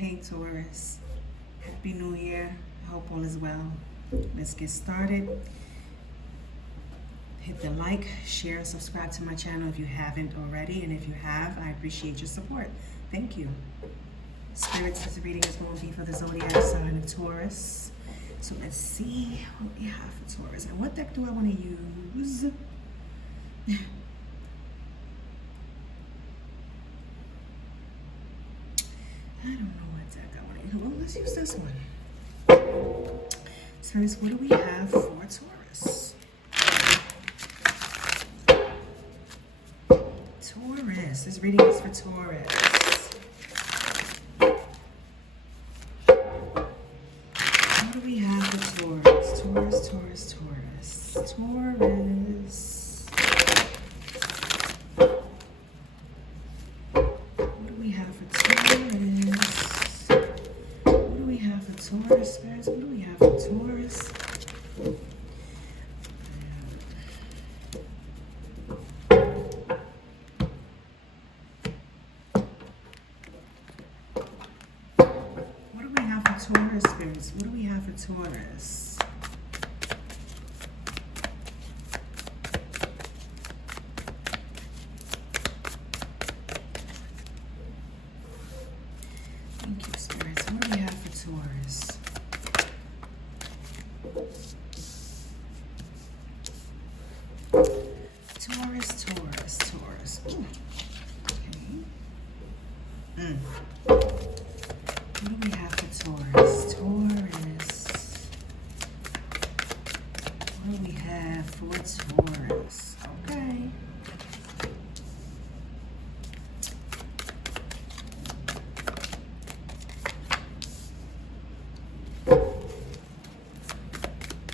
Hey Taurus, Happy New Year. I hope all is well. Let's get started. Hit the like, share, and subscribe to my channel if you haven't already. And if you have, I appreciate your support. Thank you. Spirits, this reading is going to be for the zodiac sign of Taurus. So let's see what we have for Taurus. And what deck do I want to use? I don't know what deck I want to use. Well, let's use this one. Taurus, what do we have for Taurus? Taurus. This reading is for Taurus. What do we have for Taurus? Taurus, Taurus, Taurus. Taurus. What do we have for Taurus? What do we have for Taurus, spirits? What do we have for Taurus? Taurus, spirits, what do we have for Taurus? Thank you, spirits. What do we have for Taurus? Taurus, Taurus, Taurus. Ooh. Okay. What do we have for Taurus? Taurus. What do we have for Taurus? Okay.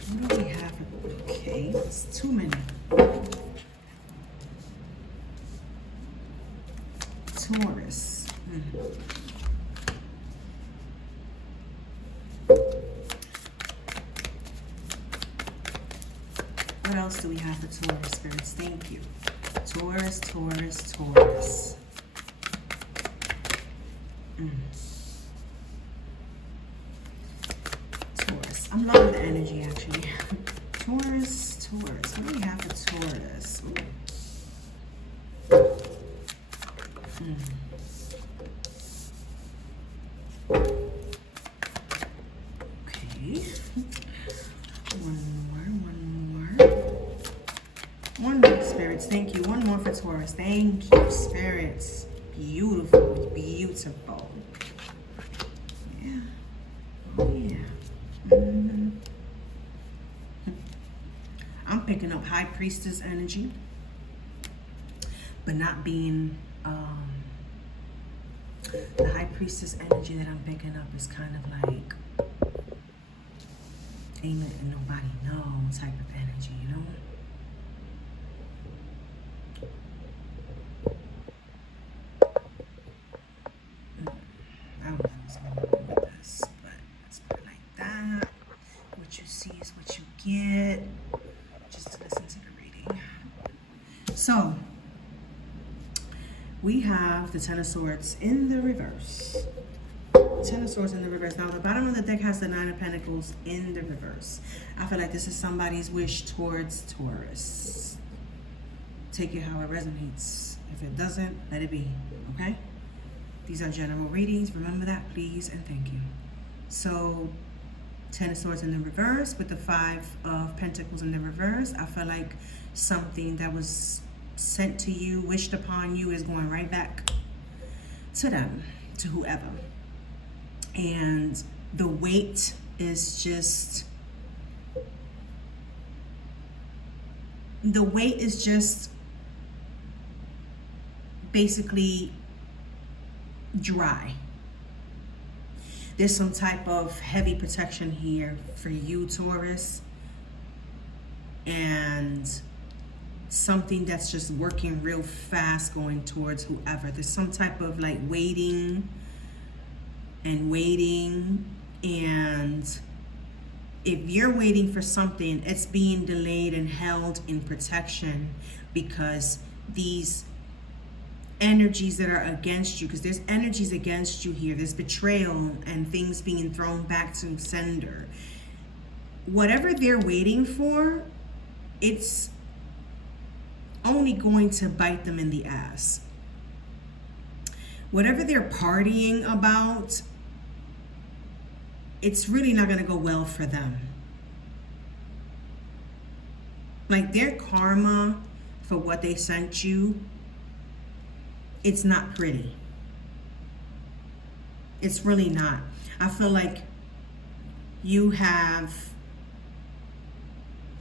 What do we have for, okay, it's too many. Taurus. What else do we have for Taurus, spirits? Thank you. Taurus, Taurus, Taurus. Taurus. I'm loving the energy, actually. Taurus, Taurus. What do we have for Taurus? Okay. One more, spirits. Thank you. One more for Taurus. Thank you, spirits. Beautiful. Beautiful. Yeah. Oh, yeah. I'm picking up High Priestess energy, but not being the High Priestess energy that I'm picking up is kind of like ain't letting nobody know type of energy, you know? I don't know what's going on with this, but let's put it like that. What you see is what you get. Just listen to the reading. So, we have the Ten of Swords in the reverse. Ten of Swords in the reverse. Now, the bottom of the deck has the Nine of Pentacles in the reverse. I feel like this is somebody's wish towards Taurus. Take it how it resonates. If it doesn't, let it be, okay? These are general readings. Remember that, please, and thank you. So, Ten of Swords in the reverse with the Five of Pentacles in the reverse. I feel like something that was sent to you, wished upon you, is going right back to them, to whoever. And the weight is just, basically dry. There's some type of heavy protection here for you, Taurus, and something that's just working real fast going towards whoever. There's some type of like waiting, and if you're waiting for something, it's being delayed and held in protection because these energies that are against you, because there's energies against you here. There's betrayal and things being thrown back to sender. Whatever they're waiting for, it's only going to bite them in the ass. Whatever they're partying about, it's really not going to go well for them. Like, their karma for what they sent you, it's not pretty. It's really not. I feel like you have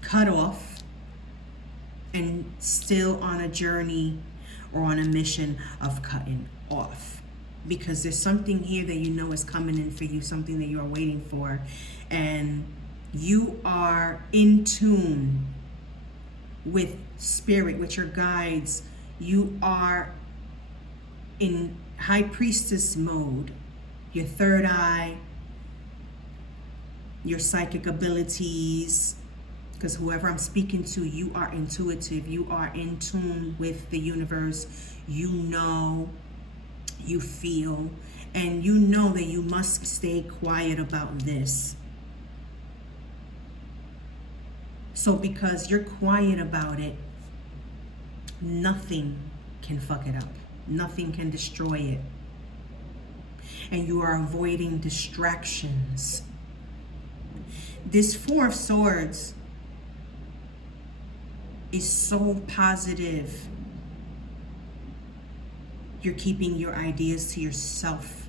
cut off and still on a journey or on a mission of cutting off, because there's something here that you know is coming in for you, something that you are waiting for, and you are in tune with spirit, with your guides. You are in high priestess mode, your third eye, your psychic abilities, because whoever I'm speaking to, you are intuitive, you are in tune with the universe, you know, you feel, and you know that you must stay quiet about this. So because you're quiet about it, nothing can fuck it up. Nothing can destroy it. And you are avoiding distractions. This Four of Swords is so positive. You're keeping your ideas to yourself.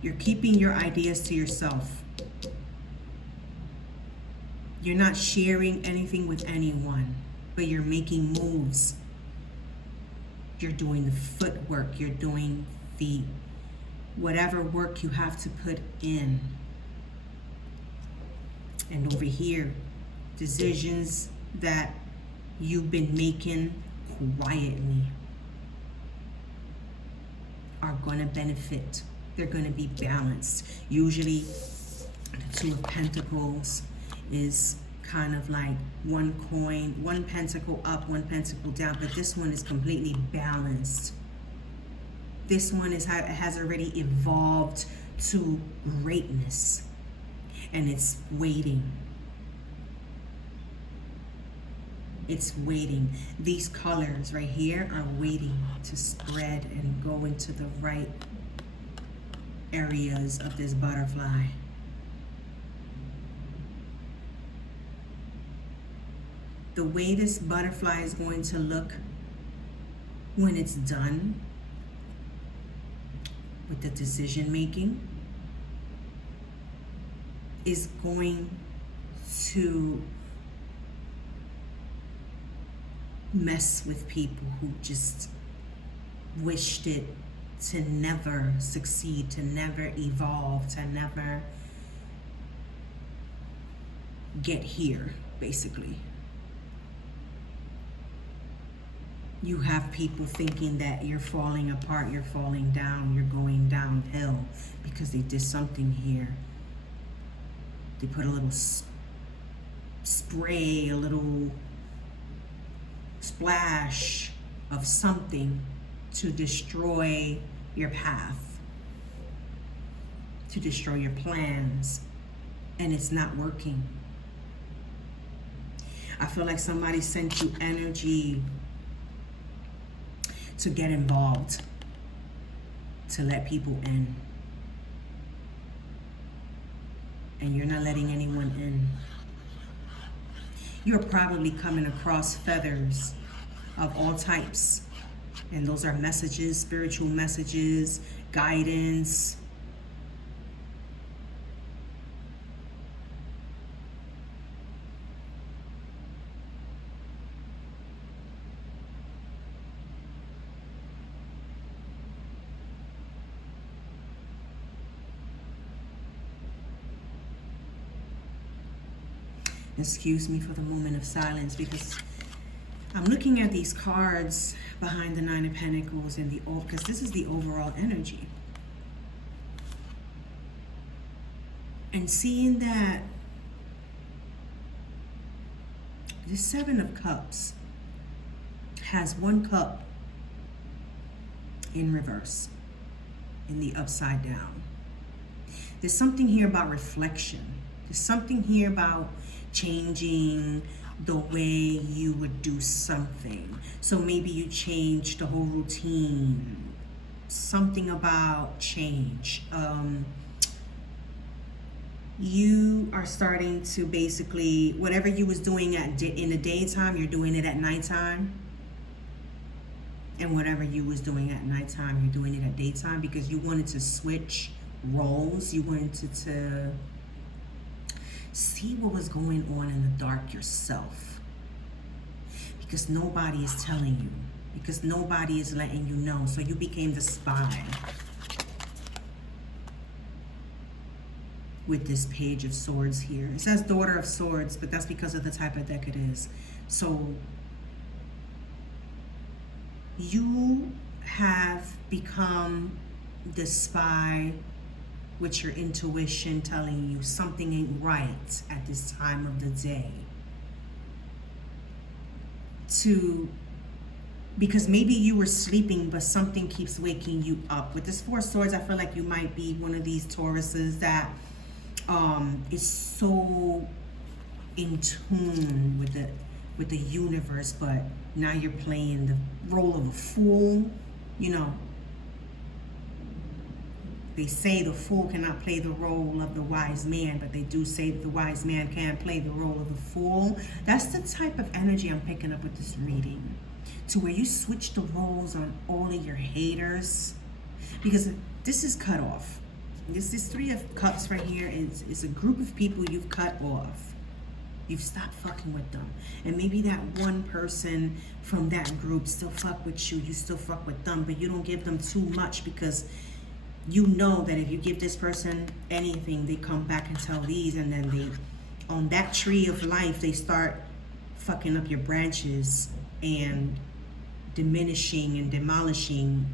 You're keeping your ideas to yourself. You're not sharing anything with anyone, but you're making moves. You're doing the footwork. You're doing the whatever work you have to put in. And over here, decisions that you've been making quietly are going to benefit. They're going to be balanced. Usually, the Two of Pentacles is kind of like one coin, one pentacle up, one pentacle down, but this one is completely balanced. This one has already evolved to greatness, and it's waiting. It's waiting. These colors right here are waiting to spread and go into the right areas of this butterfly. The way this butterfly is going to look when it's done with the decision making is going to mess with people who just wished it to never succeed, to never evolve, to never get here, basically. You have people thinking that you're falling apart, you're falling down, you're going downhill because they did something here. They put a little spray, a little splash of something to destroy your path, to destroy your plans, and it's not working. I feel like somebody sent you energy to get involved, to let people in, and you're not letting anyone in. You're probably coming across feathers of all types, and those are messages, spiritual messages, guidance. Excuse me for the moment of silence, because I'm looking at these cards behind the Nine of Pentacles and because this is the overall energy. And seeing that The Seven of Cups has one cup in reverse, in the upside down. There's something here about reflection. There's something here about changing the way you would do something. So maybe you change the whole routine. Something about change. You are starting to basically, whatever you was doing in the daytime, you're doing it at nighttime. And whatever you was doing at nighttime, you're doing it at daytime, because you wanted to switch roles. You wanted to see what was going on in the dark yourself, because nobody is telling you, because nobody is letting you know. So you became the spy with this Page of Swords here. It says Daughter of Swords, but that's because of the type of deck it is. So you have become the spy with your intuition telling you something ain't right at this time of the day. Because maybe you were sleeping, but something keeps waking you up. With this Four of Swords, I feel like you might be one of these Tauruses that is so in tune with the universe, but now you're playing the role of a fool. You know, they say the fool cannot play the role of the wise man, but they do say that the wise man can play the role of the fool. That's the type of energy I'm picking up with this reading, to where you switch the roles on all of your haters, because this is cut off. This Three of Cups right here is a group of people you've cut off. You've stopped fucking with them. And maybe that one person from that group still fuck with you. You still fuck with them, but you don't give them too much, because you know that if you give this person anything, they come back and tell these, and then they, on that tree of life, they start fucking up your branches and diminishing and demolishing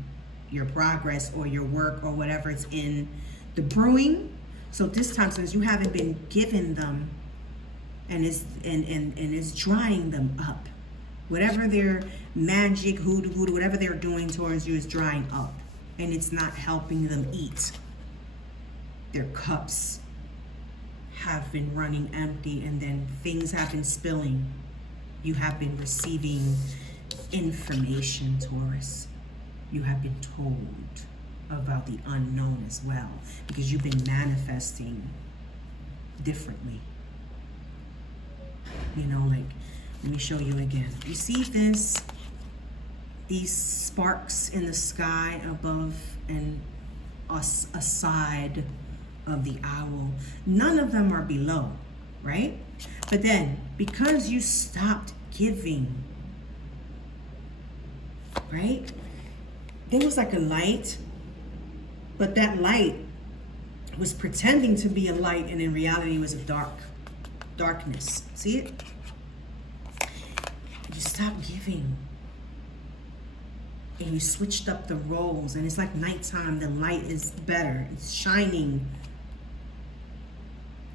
your progress or your work or whatever it's in the brewing. So this time, since you haven't been given them, and it's drying them up, whatever their magic, hoodoo, whatever they're doing towards you is drying up, and it's not helping them eat. Their cups have been running empty, and then things have been spilling. You have been receiving information, Taurus. You have been told about the unknown as well, because you've been manifesting differently. You know, like, let me show you again. You see these sparks in the sky above and aside of the owl. None of them are below, right? But then, because you stopped giving, right? There was like a light, but that light was pretending to be a light, and in reality it was a darkness. See it? You stopped giving, and you switched up the roles, and it's like nighttime. The light is better. It's shining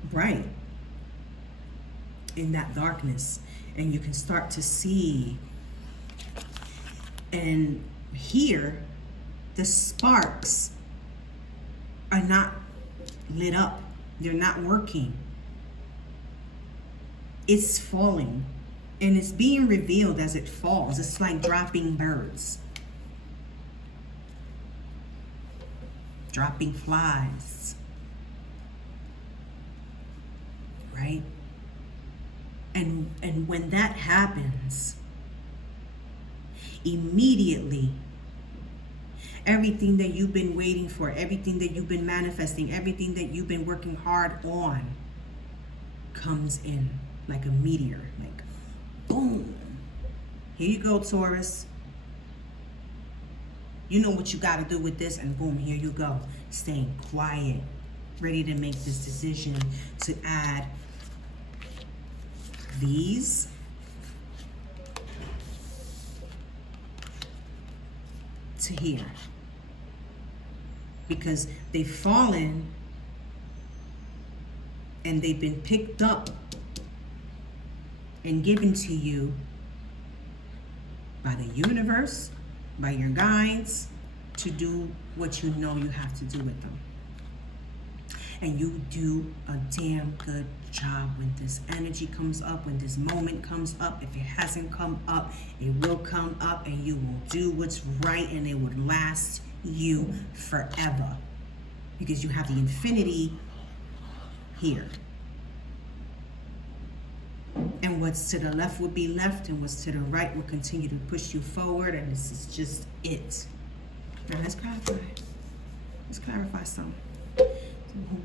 bright in that darkness, and you can start to see and hear the sparks are not lit up. They're not working. It's falling, and it's being revealed as it falls. It's like dropping birds, dropping flies, right? And when that happens, immediately, everything that you've been waiting for, everything that you've been manifesting, everything that you've been working hard on comes in like a meteor, like boom. Here you go, Taurus. You know what you got to do with this, and boom, here you go. Staying quiet, ready to make this decision to add these to here, because they've fallen and they've been picked up and given to you by the universe, by your guides, to do what you know you have to do with them. And you do a damn good job when this energy comes up, when this moment comes up. If it hasn't come up, it will come up, and you will do what's right, and it would last you forever. Because you have the infinity here. And what's to the left will be left, and what's to the right will continue to push you forward, and this is just it. Now let's clarify. Let's clarify some.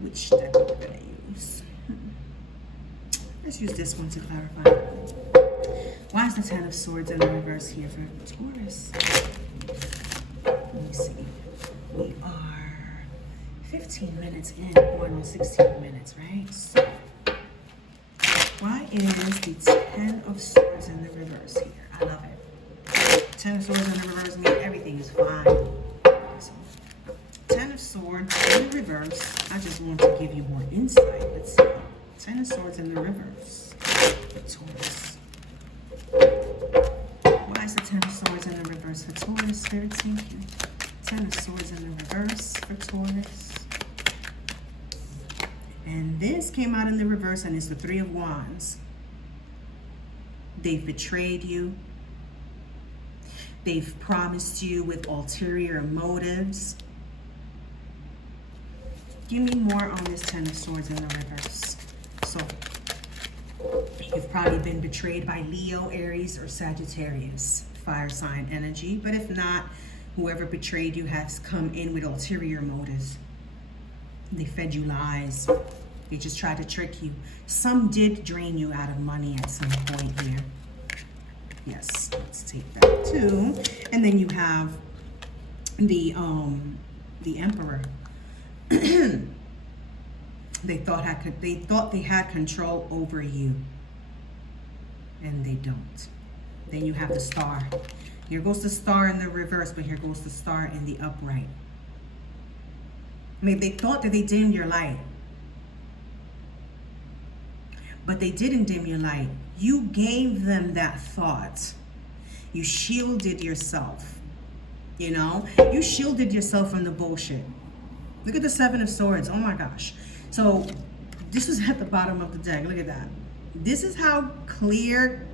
Which deck we're gonna use? Let's use this one to clarify. Why is the Ten of Swords in the reverse here for Taurus? Let me see. We are 15 minutes in, going on 16 minutes, right? So, why is the Ten of Swords in the reverse here? I love it. Ten of Swords in the reverse means everything is fine. So, Ten of Swords in the reverse. I just want to give you more insight. Let's see. Ten of Swords in the reverse for Taurus. Why is the Ten of Swords in the reverse for Taurus? Spirit, thank you. Ten of Swords in the reverse for Taurus. And this came out in the reverse, and it's the Three of Wands. They've betrayed you. They've promised you with ulterior motives. Give me more on this Ten of Swords in the reverse. So, you've probably been betrayed by Leo, Aries, or Sagittarius, fire sign energy. But if not, whoever betrayed you has come in with ulterior motives. They fed you lies. They just tried to trick you. Some did drain you out of money at some point here. Yes, let's take that too. And then you have the Emperor. They thought they had control over you, and they don't. Then you have the Star. Here goes the Star in the reverse, but here goes the Star in the upright. I mean, they thought that they dimmed your light, but they didn't dim your light. You gave them that thought. You shielded yourself. You know, you shielded yourself from the bullshit. Look at the Seven of Swords. Oh my gosh. So this was at the bottom of the deck. Look at that. This is how clear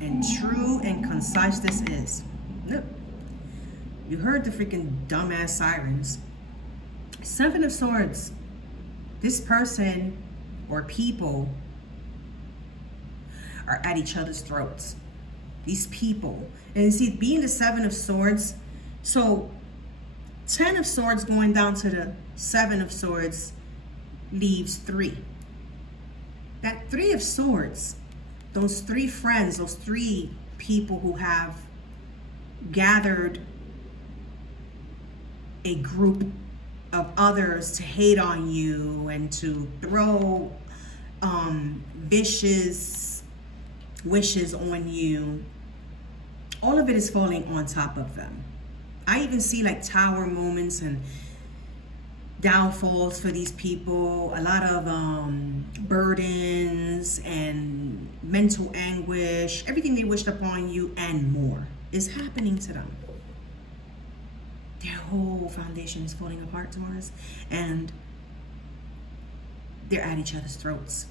and true and concise this is. Look. You heard the freaking dumbass sirens. Seven of Swords. This person or people are at each other's throats. These people. And you see, being the Seven of Swords, so 10 of Swords going down to the 7 of Swords leaves 3. That 3 of Swords, those 3 friends, those 3 people who have gathered a group of others to hate on you and to throw vicious wishes on you, all of it is falling on top of them. I even see like tower moments and downfalls for these people, a lot of burdens and mental anguish, everything they wished upon you and more is happening to them. Their whole foundation is falling apart, Taurus, and they're at each other's throats.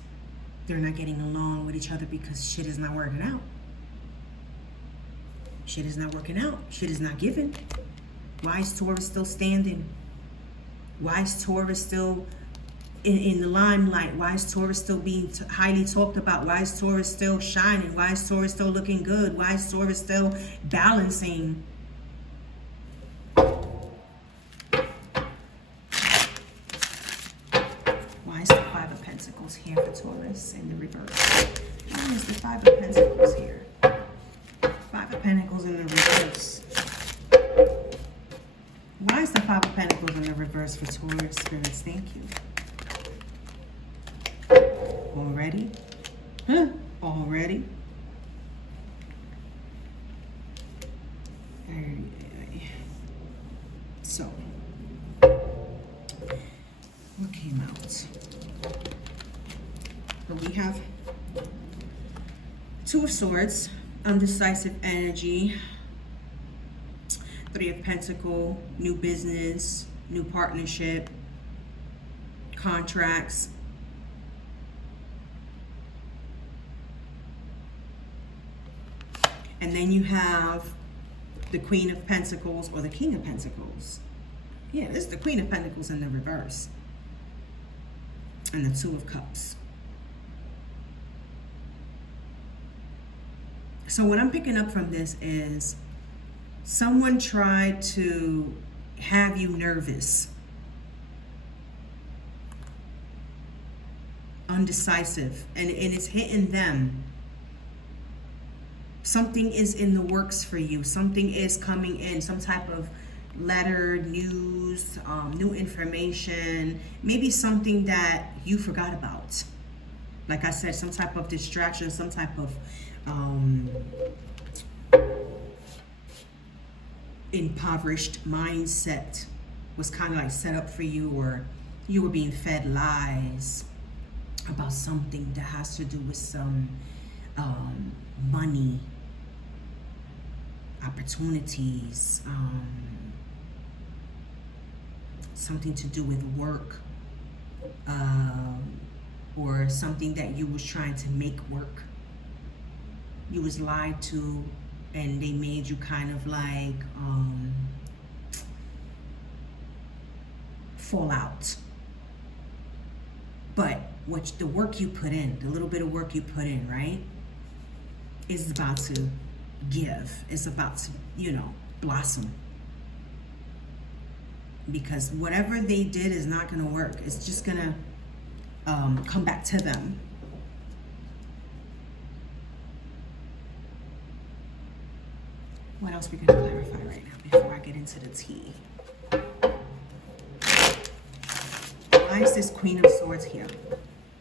They're not getting along with each other because shit is not working out. Shit is not working out. Shit is not given. Why is Taurus still standing? Why is Taurus still in the limelight? Why is Taurus still being highly talked about? Why is Taurus still shining? Why is Taurus still looking good? Why is Taurus still balancing? Why is the Five of Pentacles here for Taurus in the reverse? Why is the Five of Pentacles here? Five of Pentacles in the reverse. Why is the Five of Pentacles in the reverse for Taurus, spirits? Thank you. Already? Huh? Already? So, what came out? So we have Two of Swords, undecisive energy. Three of Pentacles, new business, new partnership, contracts. And then you have the Queen of Pentacles or the King of Pentacles. Yeah, this is the Queen of Pentacles in the reverse. And the Two of Cups. So what I'm picking up from this is someone tried to have you nervous, undecisive, and it's hitting them. Something is in the works for you. Something is coming in, some type of letter, news, new information, maybe something that you forgot about. Like I said, some type of distraction, some type of impoverished mindset was kind of like set up for you, or you were being fed lies about something that has to do with some money, opportunities, something to do with work, or something that you was trying to make work. You was lied to, and they made you kind of like fall out. But what the work you put in, the little bit of work you put in, right, is about to give. It's about to, you know, blossom. Because whatever they did is not going to work. It's just going to come back to them. What else we going to clarify right now before I get into the tea? Why is this Queen of Swords here?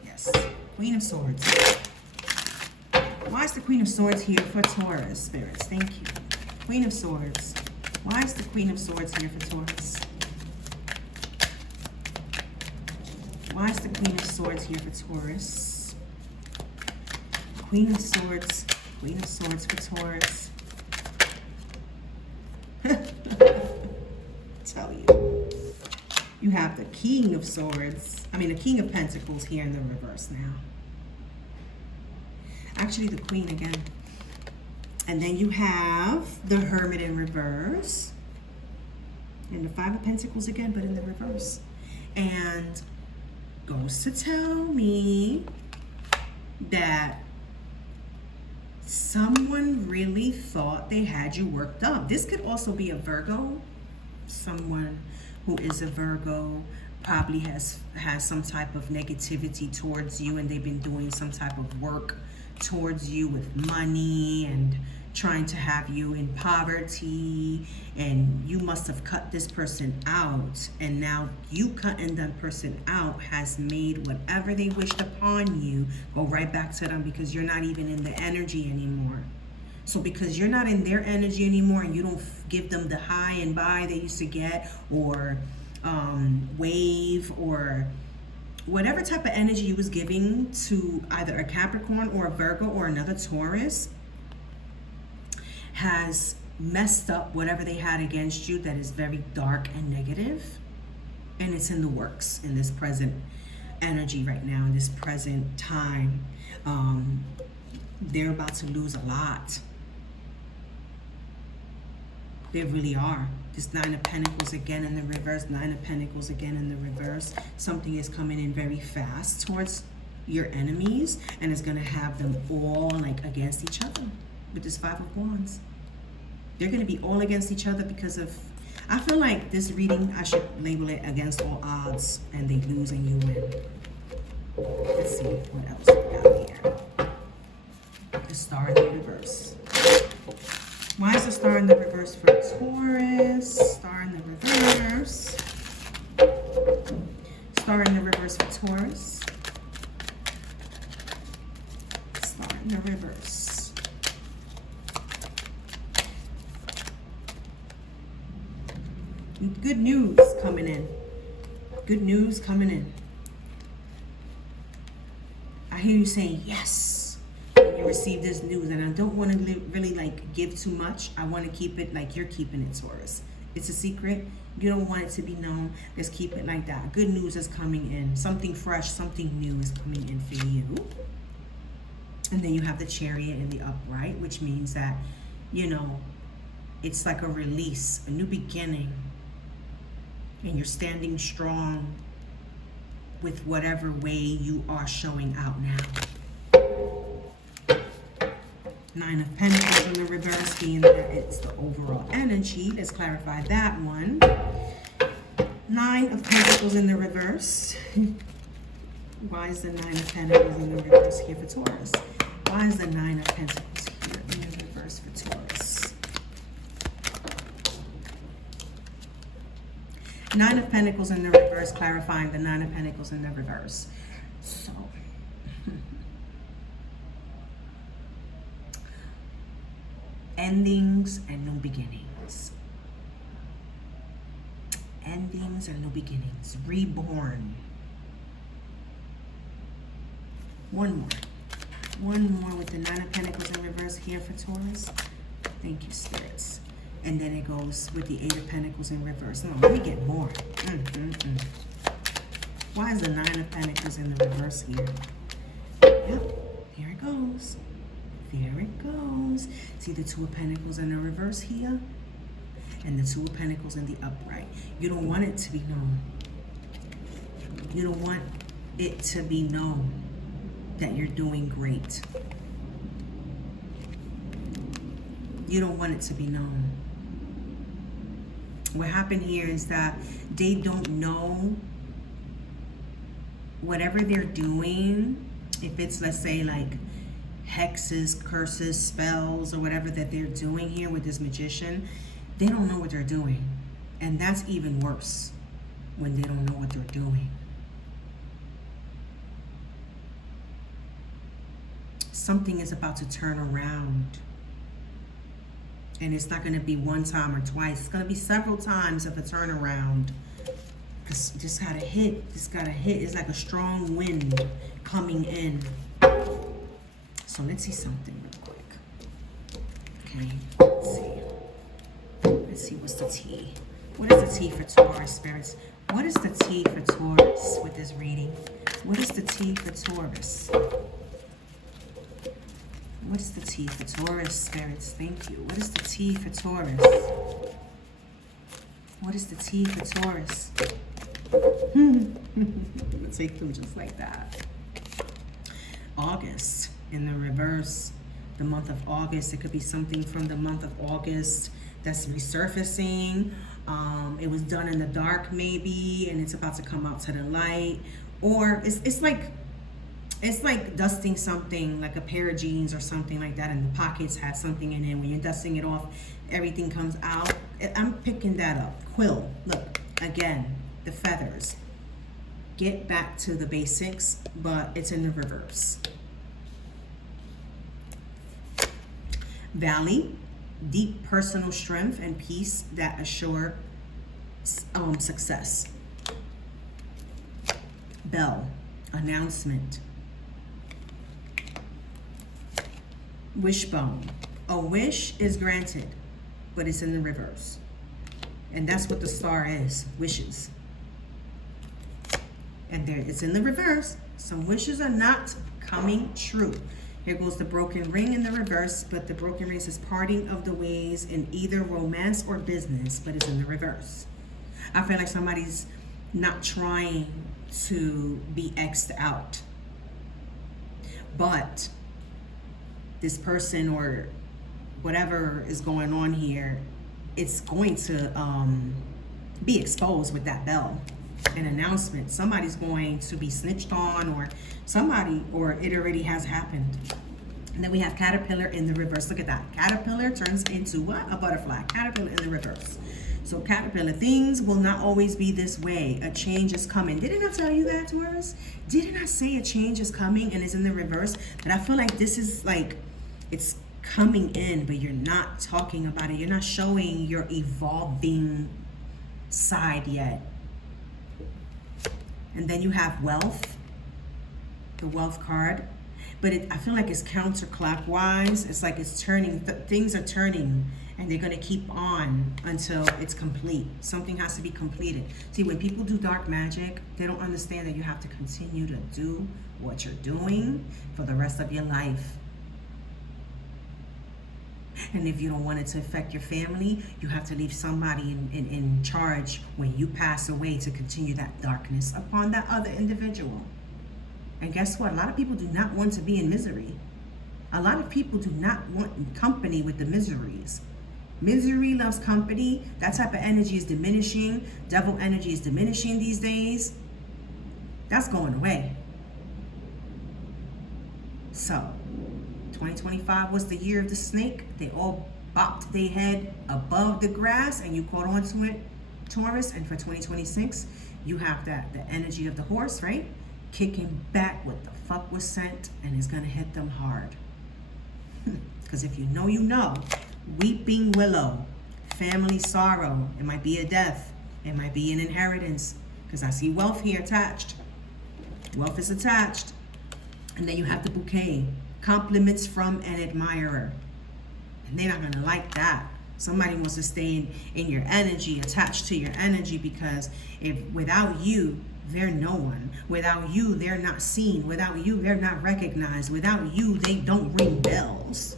Yes, Queen of Swords. Why is the Queen of Swords here for Taurus, spirits? Thank you. Queen of Swords. Why is the Queen of Swords here for Taurus? Why is the Queen of Swords here for Taurus? Queen of Swords. Queen of Swords for Taurus. Tell you. You have the King of Swords. I mean, the King of Pentacles here in the reverse now. Actually, the Queen again. And then you have the Hermit in reverse. And the Five of Pentacles again, but in the reverse. And goes to tell me that someone really thought they had you worked up. This could also be a Virgo. Someone who is a Virgo probably has some type of negativity towards you, and they've been doing some type of work towards you with money and trying to have you in poverty, and you must have cut this person out, and now you cutting that person out has made whatever they wished upon you go right back to them, because you're not even in the energy anymore. So because you're not in their energy anymore, and you don't give them the high and buy they used to get, or wave, or whatever type of energy you was giving to either a Capricorn or a Virgo or another Taurus, has messed up whatever they had against you that is very dark and negative. And it's in the works in this present energy right now, in this present time. They're about to lose a lot. They really are. This Nine of Pentacles again in the reverse, Nine of Pentacles again in the reverse. Something is coming in very fast towards your enemies, and it's going to have them all like against each other with this Five of Wands. They're going to be all against each other because of, I feel like this reading, I should label it against all odds, and they lose and you win. Let's see what else we got here. The Star in the reverse. Why is the Star in the reverse for Taurus? Star in the reverse. Star in the reverse for Taurus. Star in the reverse. Good news coming in. Good news coming in. I hear you saying yes. And you receive this news, and I don't want to really like give too much. I want to keep it like you're keeping it, Taurus. It's a secret. You don't want it to be known. Let's keep it like that. Good news is coming in. Something fresh, something new is coming in for you. And then you have the Chariot in the upright, which means that, you know, it's like a release, a new beginning. And you're standing strong with whatever way you are showing out now. 9 of Pentacles in the reverse, being that it's the overall energy. Let's clarify that one. 9 of Pentacles in the reverse. Why is the 9 of Pentacles in the reverse here for Taurus? Why is the 9 of Pentacles here in the reverse for Taurus? 9 of Pentacles in the reverse, clarifying the 9 of Pentacles in the reverse. So, endings and new beginnings. Endings and new beginnings. Reborn. One more with the 9 of Pentacles in reverse here for Taurus. Thank you, spirits. And then it goes with the 8 of Pentacles in reverse. No, let me get more. Why is the 9 of Pentacles in the reverse here? Yep, here it goes. There it goes. See the 2 of Pentacles in the reverse here? And the 2 of Pentacles in the upright. You don't want it to be known. You don't want it to be known that you're doing great. You don't want it to be known. What happened here is that they don't know whatever they're doing. If it's, let's say, like hexes, curses, spells, or whatever that they're doing here with this magician, they don't know what they're doing. And that's even worse, when they don't know what they're doing. Something is about to turn around. And it's not going to be one time or twice. It's going to be several times of a turnaround. Because just got to hit. Just got to hit. It's like a strong wind coming in. So let's see something real quick. Okay, let's see. Let's see what's the T. What is the T for Taurus, spirits? What is the T for Taurus with this reading? What is the T for Taurus? What is the T for Taurus, spirits? Thank you. What is the T for Taurus? What is the T for Taurus? Take them just like that. August in the reverse. The month of August. It could be something from the month of August that's resurfacing. It was done in the dark maybe, and it's about to come out to the light. Or it's like dusting something, like a pair of jeans or something like that, and the pockets have something in it. When you're dusting it off, everything comes out. I'm picking that up. Quill, look, again, the feathers. Get back to the basics, but it's in the reverse. Valley, deep personal strength and peace that assure success. Bell, announcement. Wishbone, a wish is granted, but it's in the reverse. And that's what the star is, wishes. And there, it's in the reverse. Some wishes are not coming true. Here goes the broken ring in the reverse, but the broken ring says parting of the ways in either romance or business, but it's in the reverse. I feel like somebody's not trying to be X'd out. But this person or whatever is going on here, it's going to be exposed with that bell. An announcement. Somebody's going to be snitched on, or somebody, or it already has happened. And then we have caterpillar in the reverse. Look at that. Caterpillar turns into what? A butterfly. Caterpillar in the reverse. So caterpillar, things will not always be this way. A change is coming. Didn't I tell you that, Taurus? Didn't I say a change is coming and it's in the reverse? But I feel like this is like, it's coming in, but you're not talking about it. You're not showing your evolving side yet. And then you have wealth, the wealth card. but I feel like it's counterclockwise. It's like it's turning, things are turning, and they're going to keep on until it's complete. Something has to be completed. See, when people do dark magic, they don't understand that you have to continue to do what you're doing for the rest of your life. And if you don't want it to affect your family, you have to leave somebody in charge when you pass away to continue that darkness upon that other individual. And guess what? A lot of people do not want to be in misery. A lot of people do not want company with the miseries. Misery loves company. That type of energy is diminishing. Devil energy is diminishing these days. That's going away. So, 2025 was the year of the snake. They all bopped their head above the grass and you caught on to it, Taurus. And for 2026, you have the energy of the horse, right? Kicking back what the fuck was sent, and it's gonna hit them hard. Because if you know, you know. Weeping willow, family sorrow. It might be a death. It might be an inheritance. Because I see wealth here attached. Wealth is attached. And then you have the bouquet. Compliments from an admirer. And they're not gonna like that. Somebody wants to stay in your energy, attached to your energy, because if without you, they're no one. Without you, they're not seen. Without you, they're not recognized. Without you, they don't ring bells.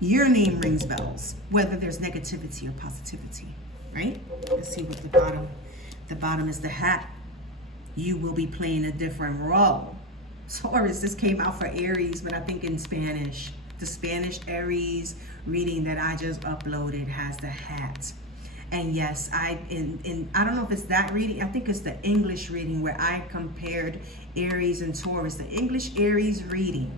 Your name rings bells, whether there's negativity or positivity, right? Let's see what the bottom is the hat. You will be playing a different role. Taurus, this came out for Aries, but I think in Spanish. The Spanish Aries reading that I just uploaded has the hat. And yes, I don't know if it's that reading. I think it's the English reading where I compared Aries and Taurus. The English Aries reading.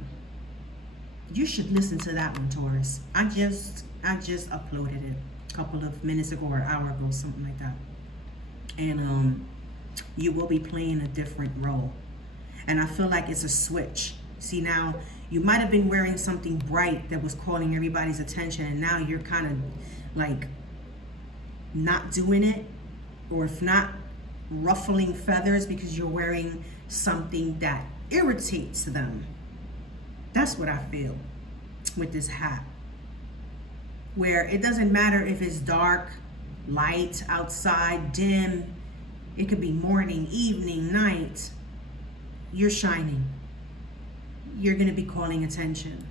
You should listen to that one, Taurus. I just uploaded it a couple of minutes ago or an hour ago, something like that. And you will be playing a different role. And I feel like it's a switch. See, now you might have been wearing something bright that was calling everybody's attention, and now you're kind of like not doing it, or if not, ruffling feathers because you're wearing something that irritates them. That's what I feel with this hat, where it doesn't matter if it's dark, light, outside, dim. It could be morning, evening, night. You're shining. You're going to be calling attention.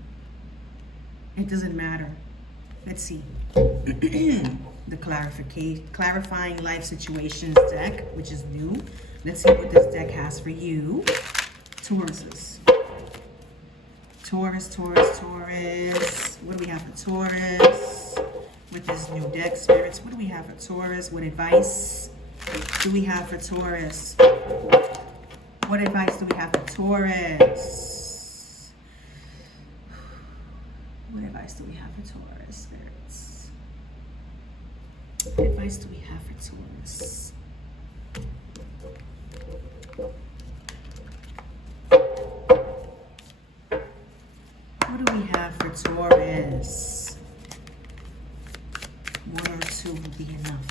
It doesn't matter. Let's see. The clarifying life situations deck, which is new. Let's see what this deck has for you. Tauruses. Taurus. What do we have for Taurus? With this new deck, spirits, what do we have for Taurus? What advice do we have for Taurus? What advice do we have for Taurus? What advice do we have for Taurus, spirits? What advice do we have for Taurus? What do we have for Taurus? One or two will be enough.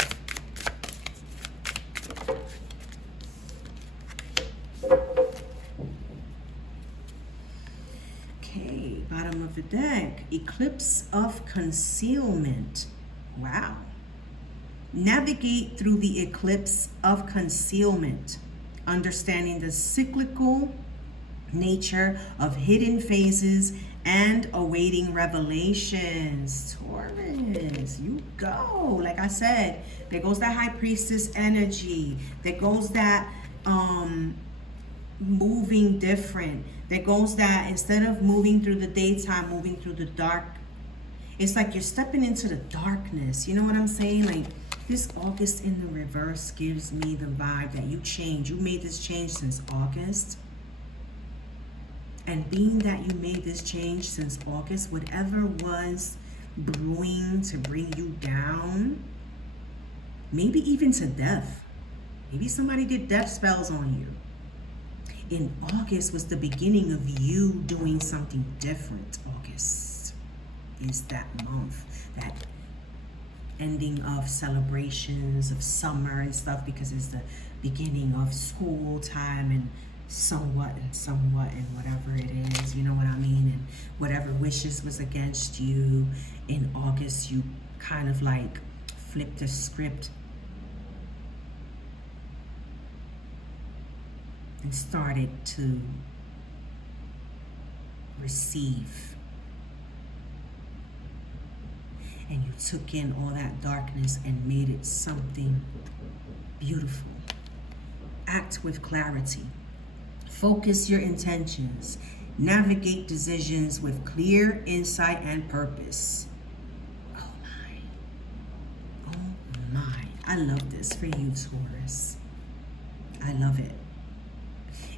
Okay, bottom of the deck. Eclipse of concealment. Wow. Navigate through the eclipse of concealment, understanding the cyclical nature of hidden phases and awaiting revelations. Taurus, you go. Like I said, there goes that High Priestess energy. There goes that moving different. There goes that instead of moving through the daytime, moving through the dark. It's like you're stepping into the darkness. You know what I'm saying? Like this August in the reverse gives me the vibe that you changed. You made this change since August. And being that you made this change since August, whatever was brewing to bring you down, maybe even to death. Maybe somebody did death spells on you. In August was the beginning of you doing something different. August is that month, that ending of celebrations of summer and stuff, because it's the beginning of school time and somewhat and whatever it is, you know what I mean? And whatever wishes was against you in August, you kind of like flipped the script and started to receive. And you took in all that darkness and made it something beautiful. Act with clarity. Focus your intentions. Navigate decisions with clear insight and purpose. Oh my. I love this for you, Taurus. I love it.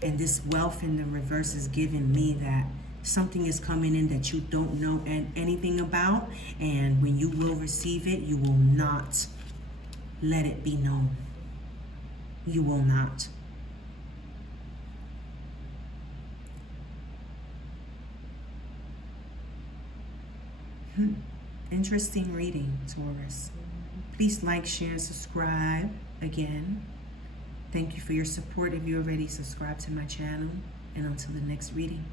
And this wealth in the reverse is giving me that something is coming in that you don't know anything about. And when you will receive it, you will not let it be known. You will not. Interesting reading, Taurus. Please like, share, and subscribe again. Thank you for your support if you already subscribed to my channel. And until the next reading.